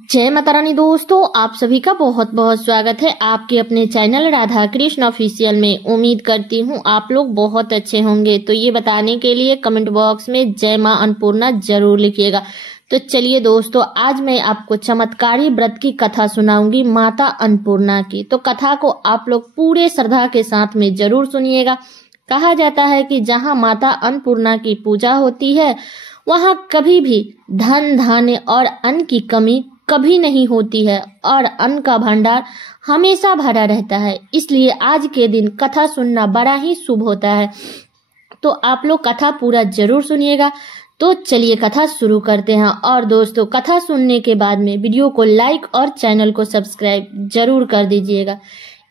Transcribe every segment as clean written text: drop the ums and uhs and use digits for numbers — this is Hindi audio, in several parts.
जय माता रानी दोस्तों, आप सभी का बहुत बहुत स्वागत है आपके अपने चैनल राधा कृष्ण ऑफिशियल में। उम्मीद करती हूँ आप लोग बहुत अच्छे होंगे। तो ये बताने के लिए कमेंट बॉक्स में जय मां अन्नपूर्णा जरूर लिखिएगा। तो चलिए दोस्तों, आज मैं आपको चमत्कारी व्रत की कथा सुनाऊंगी माता अन्नपूर्णा की। तो कथा को आप लोग पूरे श्रद्धा के साथ में जरूर सुनिएगा। कहा जाता है कि जहाँ माता अन्नपूर्णा की पूजा होती है वहाँ कभी भी धन धान्य और अन्न की कमी कभी नहीं होती है और अन्न का भंडार हमेशा भरा रहता है। इसलिए आज के दिन कथा सुनना बड़ा ही शुभ होता है। तो आप लोग कथा पूरा जरूर सुनिएगा। तो चलिए कथा शुरू करते हैं। और दोस्तों, कथा सुनने के बाद में वीडियो को लाइक और चैनल को सब्सक्राइब जरूर कर दीजिएगा।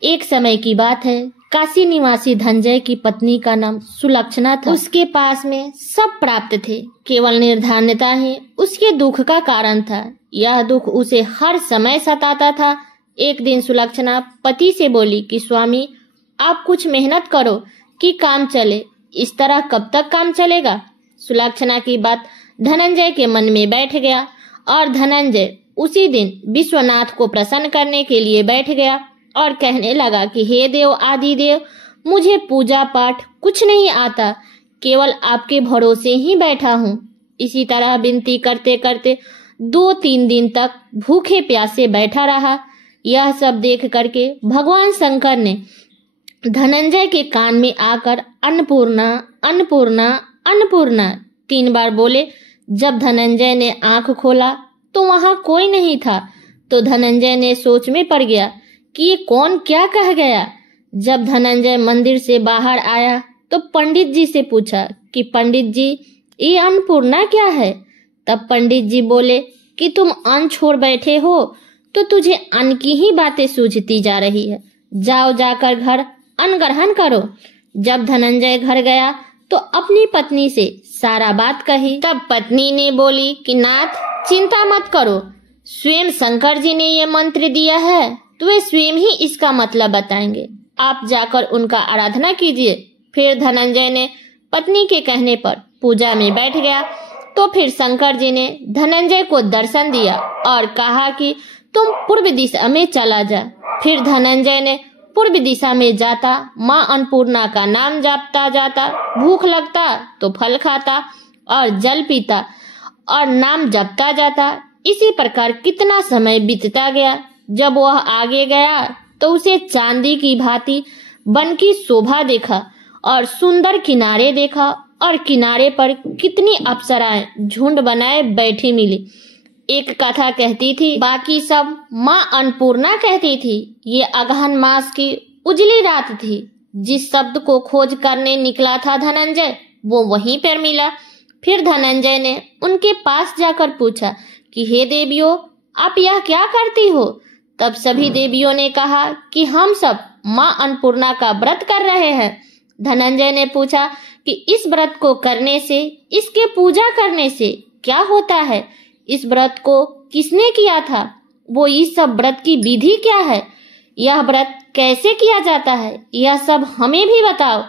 एक समय की बात है, काशी निवासी धनंजय की पत्नी का नाम सुलक्षणा था। उसके पास में सब प्राप्त थे, केवल निर्धनता ही उसके दुख का कारण था। यह दुख उसे हर समय सताता था। एक दिन सुलक्षणा पति से बोली कि स्वामी, आप कुछ मेहनत करो कि काम चले। इस तरह कब तक काम चलेगा? सुलक्षणा की बात धनंजय के मन में बैठ गया और धनंजय उसी दिन विश्वनाथ को प्रसन्न करने के लिए बैठ गया और कहने लगा कि हे देव आदि देव, मुझे पूजा पाठ कुछ नहीं आता, केवल आपके भरोसे ही बैठा हूँ। इसी तरह विनती करते करते 2-3 दिन तक भूखे प्यासे बैठा रहा। यह सब देख करके भगवान शंकर ने धनंजय के कान में आकर अन्नपूर्णा अन्नपूर्णा अन्नपूर्णा 3 बार बोले। जब धनंजय ने आंख खोला तो वहां कोई नहीं था। तो धनंजय ने सोच में पड़ गया कि ये कौन क्या कह गया। जब धनंजय मंदिर से बाहर आया तो पंडित जी से पूछा कि पंडित जी, ये अन्नपूर्णा क्या है? तब पंडित जी बोले कि तुम अन्न छोड़ बैठे हो तो तुझे अन्न की ही बातें सूझती जा रही है। जाओ जाकर घर अन्न ग्रहण करो। जब धनंजय घर गया तो अपनी पत्नी से सारा बात कही। तब पत्नी ने बोली कि नाथ, चिंता मत करो, स्वयं शंकर जी ने ये मंत्र दिया है तो वे स्वयं ही इसका मतलब बताएंगे। आप जाकर उनका आराधना कीजिए। फिर धनंजय ने पत्नी के कहने पर पूजा में बैठ गया। तो फिर शंकर जी ने धनंजय को दर्शन दिया और कहा कि तुम पूर्व दिशा में चला जा। फिर धनंजय ने पूर्व दिशा में जाता, माँ अन्नपूर्णा का नाम जपता जाता, भूख लगता तो फल खाता और जल पीता और नाम जपता जाता। इसी प्रकार कितना समय बीतता गया। जब वह आगे गया तो उसे चांदी की भांति वन की शोभा देखा और सुंदर किनारे देखा और किनारे पर कितनी अप्सराएं झुंड बनाए बैठी मिली। एक कथा कहती थी, बाकी सब माँ अन्नपूर्णा कहती थी। ये अगहन मास की उजली रात थी। जिस शब्द को खोज करने निकला था धनंजय, वो वहीं पर मिला। फिर धनंजय ने उनके पास जाकर पूछा कि हे देवियों, आप यह क्या करती हो? तब सभी देवियों ने कहा कि हम सब माँ अन्नपूर्णा का व्रत कर रहे हैं। धनंजय ने पूछा कि इस व्रत को करने से, इसके पूजा करने से क्या होता है? इस व्रत को किसने किया था? वो इस सब व्रत की विधि क्या है? यह व्रत कैसे किया जाता है? यह सब हमें भी बताओ।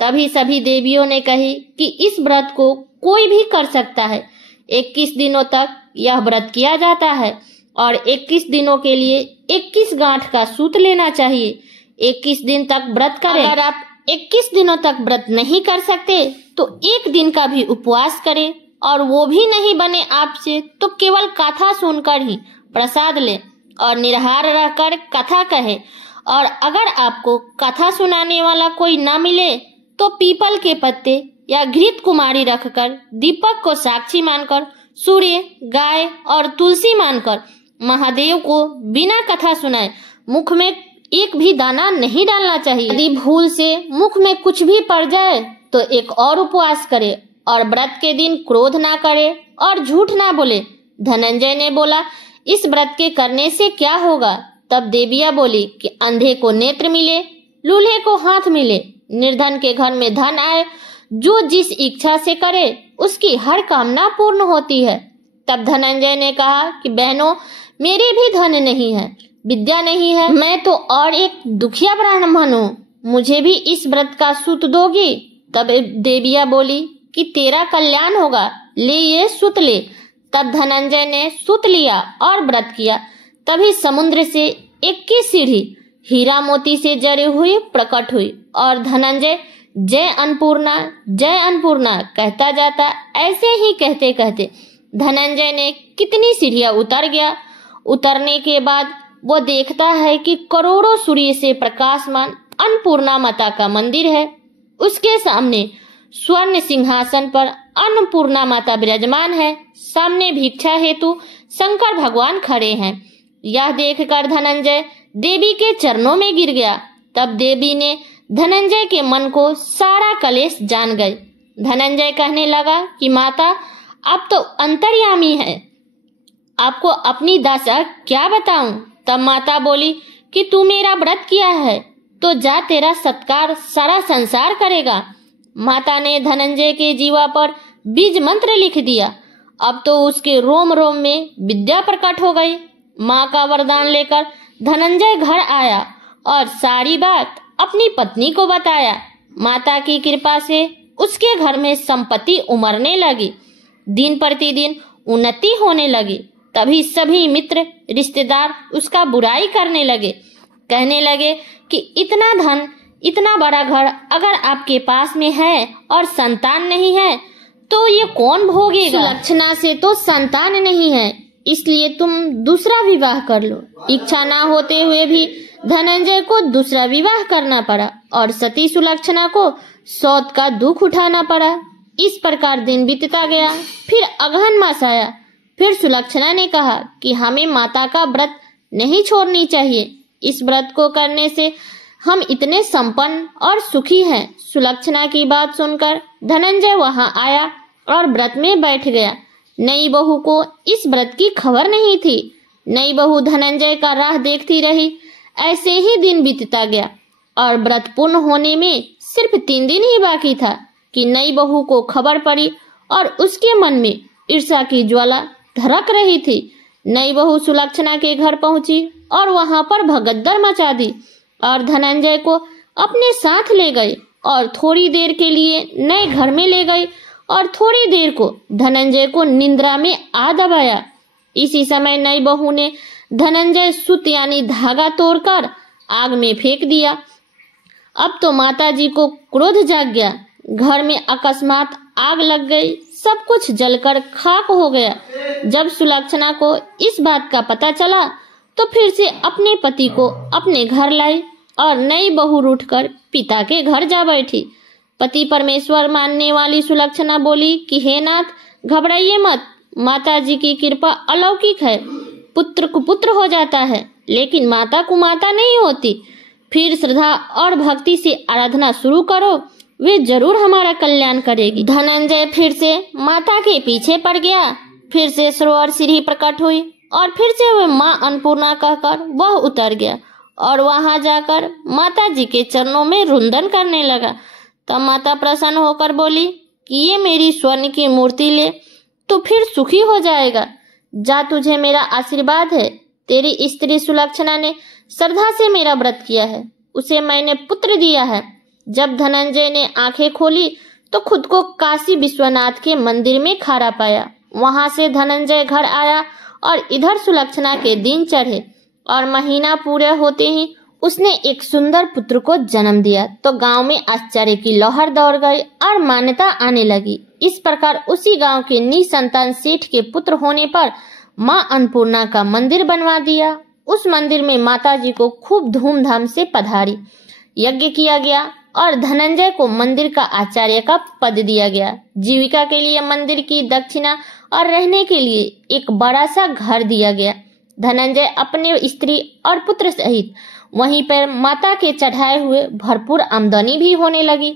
तभी सभी देवियों ने कही कि इस व्रत को कोई भी कर सकता है। 21 दिनों तक यह व्रत किया जाता है और 21 दिनों के लिए 21 गांठ का सूत लेना चाहिए। 21 दिन तक व्रत करें। अगर आप 21 दिनों तक व्रत नहीं कर सकते तो 1 दिन का भी उपवास करें और वो भी नहीं बने आपसे तो केवल कथा सुनकर ही प्रसाद लें और निराहार रहकर कथा कहे। और अगर आपको कथा सुनाने वाला कोई ना मिले तो पीपल के पत्ते या घृत कुमारी रखकर, दीपक को साक्षी मानकर, सूर्य, गाय और तुलसी मानकर महादेव को बिना कथा सुनाए मुख में एक भी दाना नहीं डालना चाहिए। यदि भूल से मुख में कुछ भी पड़ जाए तो एक और उपवास करे और व्रत के दिन क्रोध ना करे और झूठ ना बोले। धनंजय ने बोला, इस व्रत के करने से क्या होगा? तब देवियां बोली कि अंधे को नेत्र मिले, लूल्हे को हाथ मिले, निर्धन के घर में धन आए, जो जिस इच्छा से करे उसकी हर कामना पूर्ण होती है। तब धनंजय ने कहा कि बहनों, मेरे भी धन नहीं है, विद्या नहीं है, मैं तो और एक दुखिया ब्राह्मण हूँ, मुझे भी इस व्रत का सूत दोगी? तब देवियां बोली कि तेरा कल्याण होगा, ले ये सूत ले। तब धनंजय ने सूत लिया और व्रत किया। तभी समुद्र से एक की सीढ़ी हीरा मोती से जड़े हुए प्रकट हुई और धनंजय जय अन्नपूर्णा कहता जाता। ऐसे ही कहते कहते धनंजय ने कितनी सीढ़ियां उतर गया। उतरने के बाद वो देखता है कि करोड़ों सूर्य से प्रकाशमान अन्नपूर्णा माता का मंदिर है। उसके सामने स्वर्ण सिंहासन पर अन्नपूर्णा माता विराजमान है। सामने भिक्षा हेतु शंकर भगवान खड़े हैं। यह देखकर धनंजय देवी के चरणों में गिर गया। तब देवी ने धनंजय के मन को सारा कलेश जान गई। धनंजय कहने लगा कि माता, आप तो अंतर्यामी है, आपको अपनी दशा क्या बताऊं। तब माता बोली कि तू मेरा व्रत किया है तो जा, तेरा सत्कार सारा संसार करेगा। माता ने धनंजय के जीवा पर बीज मंत्र लिख दिया। अब तो उसके रोम रोम में विद्या प्रकट हो गई। माँ का वरदान लेकर धनंजय घर आया और सारी बात अपनी पत्नी को बताया। माता की कृपा से उसके घर में संपत्ति उमड़ने लगी। दिन प्रतिदिन उन्नति होने लगी। तभी सभी मित्र रिश्तेदार उसका बुराई करने लगे। कहने लगे कि इतना धन, इतना बड़ा घर अगर आपके पास में है और संतान नहीं है तो ये कौन भोगेगा। सुलक्षणा से तो संतान नहीं है, इसलिए तुम दूसरा विवाह कर लो। इच्छा ना होते हुए भी धनंजय को दूसरा विवाह करना पड़ा और सती सुलक्षणा को सौत का दुख उठाना पड़ा। इस प्रकार दिन बीतता गया। फिर अगहन मास आया। फिर सुलक्षणा ने कहा कि हमें माता का व्रत नहीं छोड़नी चाहिए। इस व्रत को करने से हम इतने संपन्न और सुखी हैं। सुलक्षणा की बात सुनकर धनंजय वहां आया और व्रत में बैठ गया। नई बहू को इस व्रत की खबर नहीं थी। नई बहू धनंजय का राह देखती रही। ऐसे ही दिन बीतता गया और व्रत पूर्ण होने में सिर्फ 3 दिन ही बाकी था कि नई बहू को खबर पड़ी और उसके मन में ईर्ष्या की ज्वाला धड़क रही थी। नई बहू सुलक्षणा के घर पहुंची और वहां पर भगदड़ मचा दी और धनंजय को अपने साथ ले गई और थोड़ी देर के लिए नए घर में ले गई और थोड़ी देर को धनंजय को निंद्रा में आ दबाया। इसी समय नई बहू ने धनंजय सूत यानी धागा तोड़कर आग में फेंक दिया। अब तो माताजी को क्रोध जाग गया। घर में अकस्मात आग लग गई। सब कुछ जलकर खाक हो गया। जब सुलक्षणा को इस बात का पता चला तो फिर से अपने पति को अपने घर लाई और नई बहू रूठकर पिता के घर जा बैठी। पति परमेश्वर मानने वाली सुलक्षणा बोली कि हे नाथ, घबराइए मत, माताजी की कृपा अलौकिक है। पुत्र कुपुत्र हो जाता है लेकिन माता कुमाता नहीं होती। फिर श्रद्धा और भक्ति से आराधना शुरू करो, वे जरूर हमारा कल्याण करेगी। धनंजय फिर से माता के पीछे पड़ गया। फिर से सरोवर सीढ़ी प्रकट हुई और फिर से वह माँ अन्नपूर्णा कहकर वह उतर गया और वहां जाकर माता जी के चरणों में रुंदन करने लगा। तब माता प्रसन्न होकर बोली कि ये मेरी स्वर्ण की मूर्ति ले, तो फिर सुखी हो जाएगा। जा, तुझे मेरा आशीर्वाद है। तेरी स्त्री सुलक्षणा ने श्रद्धा से मेरा व्रत किया है, उसे मैंने पुत्र दिया है। जब धनंजय ने आंखें खोली तो खुद को काशी विश्वनाथ के मंदिर में खड़ा पाया। वहां से धनंजय घर आया और इधर सुलक्षणा के दिन चढ़े और महीना पूरे होते ही उसने एक सुंदर पुत्र को जन्म दिया। तो गांव में आश्चर्य की लहर दौड़ गई और मान्यता आने लगी। इस प्रकार उसी गांव के निसंतान सेठ के पुत्र होने पर माँ अन्नपूर्णा का मंदिर बनवा दिया। उस मंदिर में माताजी को खूब धूमधाम से पधारी, यज्ञ किया गया और धनंजय को मंदिर का आचार्य का पद दिया गया। जीविका के लिए मंदिर की दक्षिणा और रहने के लिए एक बड़ा सा घर दिया गया। धनंजय अपने स्त्री और पुत्र सहित वहीं पर माता के चढ़ाए हुए भरपूर आमदनी भी होने लगी।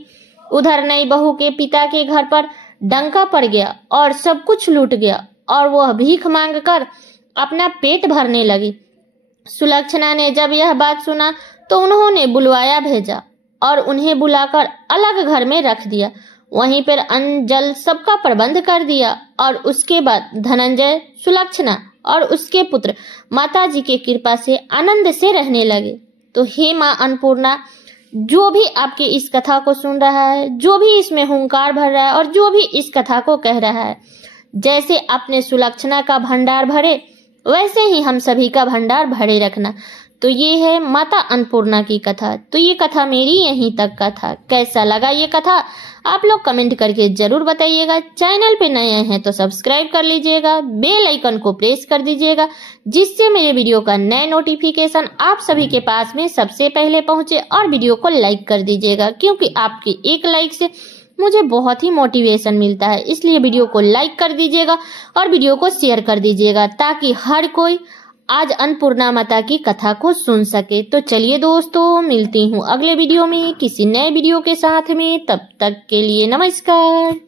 उधर नई बहू के पिता के घर पर डंका पड़ गया और सब कुछ लूट गया और वह भीख मांगकर अपना पेट भरने लगी। सुलक्षणा ने जब यह बात सुना तो उन्होंने बुलवाया भेजा और उन्हें बुलाकर अलग घर में रख दिया। वहीं पर अन्न जल सबका प्रबंध कर दिया और उसके बाद धनंजय, सुलक्षणा और उसके पुत्र माताजी के कृपा से आनंद से रहने लगे। तो हे माँ अन्नपूर्णा, जो भी आपके इस कथा को सुन रहा है, जो भी इसमें हुंकार भर रहा है और जो भी इस कथा को कह रहा है, जैसे अपने सुलक्षणा का भंडार भरे, वैसे ही हम सभी का भंडार भरे रखना। तो ये है माता अन्नपूर्णा की कथा। तो ये कथा मेरी यहीं तक का था। कैसा लगा ये कथा आप लोग कमेंट करके जरूर बताइएगा। चैनल पे नए हैं तो सब्सक्राइब कर लीजिएगा, बेल आइकन को प्रेस कर दीजिएगा, जिससे मेरे वीडियो का नए नोटिफिकेशन आप सभी के पास में सबसे पहले पहुंचे। और वीडियो को लाइक कर दीजिएगा, क्योंकि आपके एक लाइक से मुझे बहुत ही मोटिवेशन मिलता है। इसलिए वीडियो को लाइक कर दीजिएगा और वीडियो को शेयर कर दीजिएगा, ताकि हर कोई आज अन्नपूर्णा माता की कथा को सुन सके। तो चलिए दोस्तों, मिलती हूँ अगले वीडियो में किसी नए वीडियो के साथ में। तब तक के लिए नमस्कार।